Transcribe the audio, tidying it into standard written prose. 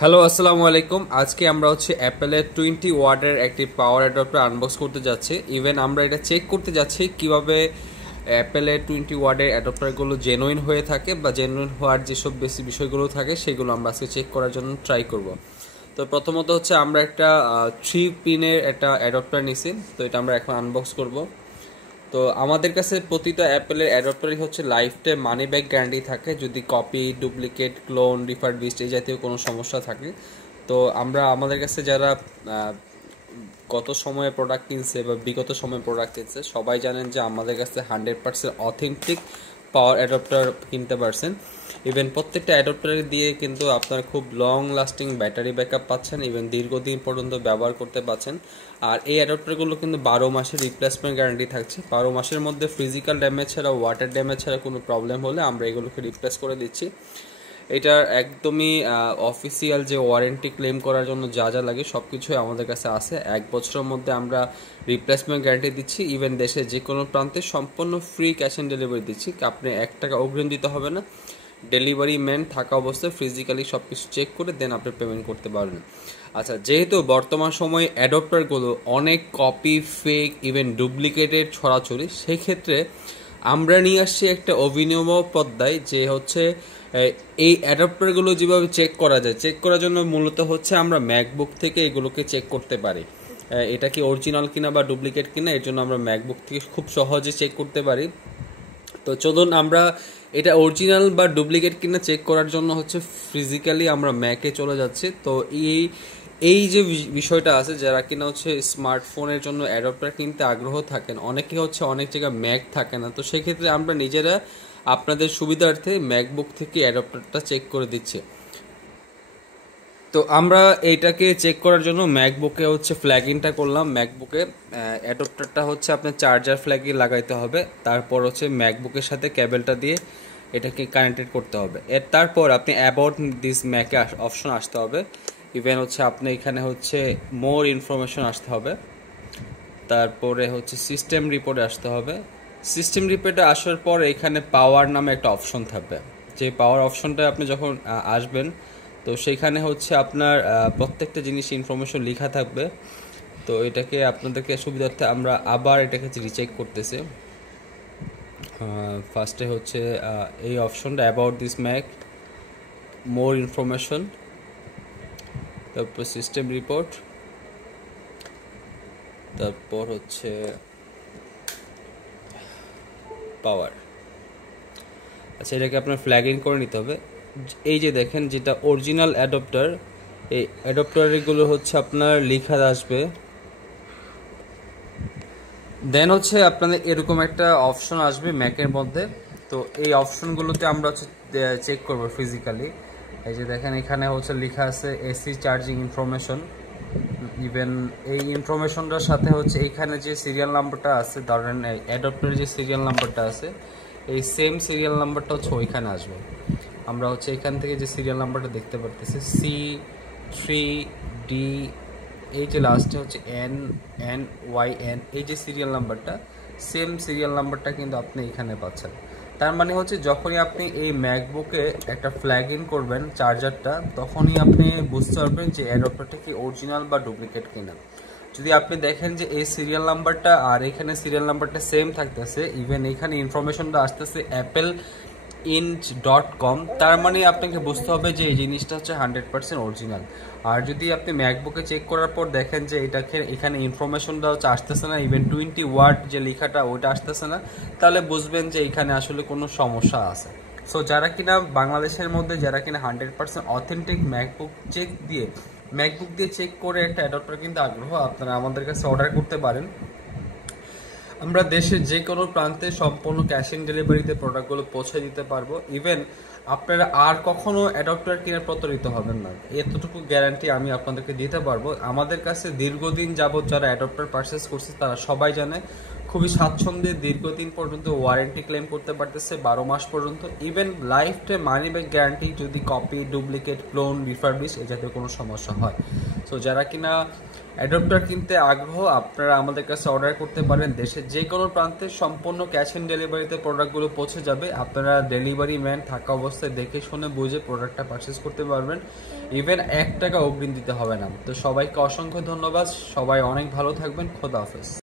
Hello আসসালামু আলাইকুম। আজকে আমরা হচ্ছে অ্যাপেলের 20 ওয়াটের একটি পাওয়ার অ্যাডাপ্টার আনবক্স করতে যাচ্ছি। ইভেন আমরা এটা চেক করতে যাচ্ছি কিভাবে অ্যাপেলের 20 ওয়াটের অ্যাডাপ্টারগুলো জেনুইন হয়ে থাকে বা জেনুইন হওয়ার যেসব বেশি বিষয়গুলো থাকে সেগুলো আমরা আজকে চেক করার জন্য ট্রাই করব। তো প্রথমত হচ্ছে আমরা একটা 3 পিনের একটা অ্যাডাপ্টার নিছি, তো এটা আমরা এখন আনবক্স করব। তো আমাদের কাছে প্রতিটা অ্যাপেলের অ্যাডাপ্টারই হচ্ছে life time money back guarantee থাকে যদি কপি, ডুপ্লিকেট, ক্লোন, রিফারবিশড এই জাতীয় কোনো সমস্যা থাকে। তো আমরা আমাদের কাছে যারা গত সময়ে প্রোডাক্ট কিনছে বা বিগত সময়ে প্রোডাক্ট কিনছে সবাই জানেন যে আমাদের কাছে 100% অথেন্টিক পাওয়ার অ্যাডাপ্টার কিনতে পারছেন। ইভেন প্রত্যেকটা অ্যাডাপ্টার দিয়ে কিন্তু আপনার খুব লং লাস্টিং ব্যাটারি ব্যাকআপ পাচ্ছেন, ইভেন দীর্ঘদিন পর্যন্ত ব্যবহার করতে পারছেন। আর এই অ্যাডাপ্টারগুলো কিন্তু 12 মাসের রিপ্লেসমেন্ট গ্যারান্টি থাকছে। 12 মাসের মধ্যে ফিজিক্যাল ড্যামেজ ছাড়া, ওয়াটার ড্যামেজ ছাড়া কোনো প্রবলেম হলে আমরা এগুলোকে রিপ্লেস করে দিচ্ছি। এটার একদমই অফিসিয়াল যে ওয়ারেন্টি ক্লেম করার জন্য যা যা লাগে সব কিছুই আমাদের কাছে আছে। 1 বছরের মধ্যে আমরা রিপ্লেসমেন্ট গ্যারান্টি দিচ্ছি। ইভেন দেশের যে কোনো প্রান্তে সম্পূর্ণ ফ্রি ক্যাশ অন ডেলিভারি দিচ্ছি। আপনি 1 টাকা অগ্রিম দিতে হবে না। ডেলিভারি ম্যান থাকা অবস্থায় ফিজিক্যালি সব কিছু চেক করে দেন আপনি পেমেন্ট করতে পারবেন। আচ্ছা, যেহেতু বর্তমান সময়ে অ্যাডপ্টারগুলো অনেক কপি, ফেক, ইভেন ডুপ্লিকেটেড ছড়াছড়ি, সেই ক্ষেত্রে আমরা নিয়ে আসছি একটা অভিনব পদ্ধতি যে হচ্ছে এই অ্যাডাপ্টারগুলো যেভাবে চেক করা যায়, চেক করার জন্য মূলত হচ্ছে আমরা ম্যাকবুক থেকে এগুলোকে চেক করতে পারি এটা কি অরিজিনাল কিনা বা ডুপ্লিকেট কিনা। এর জন্য আমরা ম্যাকবুক থেকে খুব সহজে চেক করতে পারি। তো চলুন আমরা এটা অরিজিনাল বা ডুপ্লিকেট কিনা চেক করার জন্য হচ্ছে ফিজিক্যালি আমরা ম্যাকে চলে যাচ্ছি। তো এই এই যে বিষয়টা আছে, যারা কিনা হচ্ছে স্মার্টফোনের জন্য অ্যাডাপ্টার কিনতে আগ্রহ থাকেন, অনেকে হচ্ছে অনেক জায়গায় ম্যাক থাকে না, তো সেক্ষেত্রে আমরা নিজেরা আপনাদের সুবিধার্থে ম্যাকবুক থেকে অ্যাডাপ্টারটা চেক করে দিচ্ছি। তো আমরা এইটাকে চেক করার জন্য ম্যাকবুকে হচ্ছে ফ্ল্যাগিংটা করলাম। ম্যাকবুকে অ্যাডাপ্টারটা হচ্ছে আপনার চার্জার ফ্ল্যাগে লাগাইতে হবে, তারপর হচ্ছে ম্যাকবুকের সাথে কেবলটা দিয়ে এটাকে কানেক্টেড করতে হবে। তারপর আপনি অ্যাবাউট দিস ম্যাকে অপশন আসতে হবে। ইভেন হচ্ছে আপনি এখানে হচ্ছে মোর ইনফরমেশন আসতে হবে, তারপরে হচ্ছে সিস্টেম রিপোর্টে আসতে হবে। সিস্টেম রিপোর্টে আসার পর এখানে পাওয়ার নামে একটা অপশন থাকবে। যে পাওয়ার অপশনটা আপনি যখন আসবেন, তো সেইখানে হচ্ছে আপনার প্রত্যেকটা জিনিস ইনফরমেশন লেখা থাকবে। তো এটাকে আপনাদেরকে সুবিধার্থে আমরা আবার এটাকে রিচেক করতেছি। ফার্স্টে হচ্ছে এই অপশনটা about this Mac, more information, তারপর সিস্টেম রিপোর্ট, তারপর হচ্ছে পাওয়ার। আচ্ছা, এটাকে আপনার ফ্ল্যাগ ইন করে নিতে হবে। এই যে দেখেন যেটা অরিজিনাল অ্যাডপ্টার, এই অ্যাডপ্টারগুলো হচ্ছে আপনার লেখা আসবে। দেন হচ্ছে আপনাদের এরকম একটা অপশন আসবে ম্যাকের মধ্যে। তো এই অপশনগুলোতে আমরা হচ্ছে চেক করবো ফিজিক্যালি। এই যে দেখেন এখানে হচ্ছে লেখা আছে এসি চার্জিং ইনফরমেশন। ইভেন এই ইনফরমেশনটার সাথে হচ্ছে এইখানে যে সিরিয়াল নাম্বারটা আছে, ধরেন অ্যাডপ্টারের যে সিরিয়াল নাম্বারটা আছে, এই সেম সিরিয়াল নাম্বারটা হচ্ছে ওইখানে আসবে। আমরা হচ্ছে এখান থেকে যে সিরিয়াল নাম্বারটা দেখতে পারতেছি C3D, এই যে লাস্টে হচ্ছে NNYN, এই যে সিরিয়াল নাম্বারটা, সেম সিরিয়াল নাম্বারটা কিন্তু আপনি এখানে পাচ্ছেন। তার মানে হচ্ছে যখনই আপনি এই ম্যাকবুকে একটা ফ্ল্যাগ ইন করবেন চার্জারটা, তখনই আপনি বুঝতে পারবেন যে অ্যাডপ্টারটা কি অরিজিনাল বা ডুপ্লিকেট কিনা। যদি আপনি দেখেন যে এই সিরিয়াল নাম্বারটা আর এখানে সিরিয়াল নাম্বারটা সেম থাকতেছে, ইভেন এখানে ইনফরমেশনটা আসতেছে apple.inch.com, তার মানে আপনাকে বুঝতে হবে যে এই জিনিসটা হচ্ছে 100% অরিজিনাল। আর যদি আপনি ম্যাকবুকে চেক করার পর দেখেন যে এটাকে এখানে ইনফরমেশনটা হচ্ছে আসতেছে না, ইভেন 20 ওয়াট যে লেখাটা ওইটা আসতেছে না, তাহলে বুঝবেন যে এখানে আসলে কোনো সমস্যা আছে। সো যারা কিনা বাংলাদেশের মধ্যে যারা কিনা 100% অথেন্টিক ম্যাকবুক দিয়ে চেক করে একটা অ্যাডাপ্টার কিনতে আগ্রহ, আপনারা আমাদের কাছে অর্ডার করতে পারেন। আমরা দেশের যে কোনো প্রান্তে সম্পূর্ণ ক্যাশ অন ডেলিভারিতে প্রোডাক্টগুলো পৌঁছে দিতে পারবো। ইভেন আপনারা আর কখনো অ্যাডাপ্টার কিনে প্রতারিত হবেন না, এতটুকু গ্যারান্টি আমি আপনাদেরকে দিতে পারবো। আমাদের কাছে দীর্ঘদিন যাবত যারা অ্যাডাপ্টার পারচেস করছে তারা সবাই জানে খুবই স্বাচ্ছন্দ্যে দীর্ঘদিন পর্যন্ত ওয়ারেন্টি ক্লেম করতে পারতেছে 12 মাস পর্যন্ত। Even life time money back guarantee যদি কপি, ডুপ্লিকেট, ক্লোন, রিফারবিশ এ জাতীয় কোনো সমস্যা হয়। সো যারা কিনা অ্যাডাপ্টার কিনতে আগ্রহ, আপনারা আমাদের কাছে অর্ডার করতে পারেন। দেশের যে কোনো প্রান্তে সম্পূর্ণ ক্যাশ অন ডেলিভারিতে প্রোডাক্টগুলো পৌঁছে যাবে। আপনারা ডেলিভারি ম্যান থাকা অবস্থায় দেখে শুনে বুঝে প্রোডাক্টটা পারচেস করতে পারবেন। ইভেন 1 টাকা অগ্রিম দিতে হবে না। তো সবাইকে অসংখ্য ধন্যবাদ, সবাই অনেক ভালো থাকবেন। খোদা হাফেজ।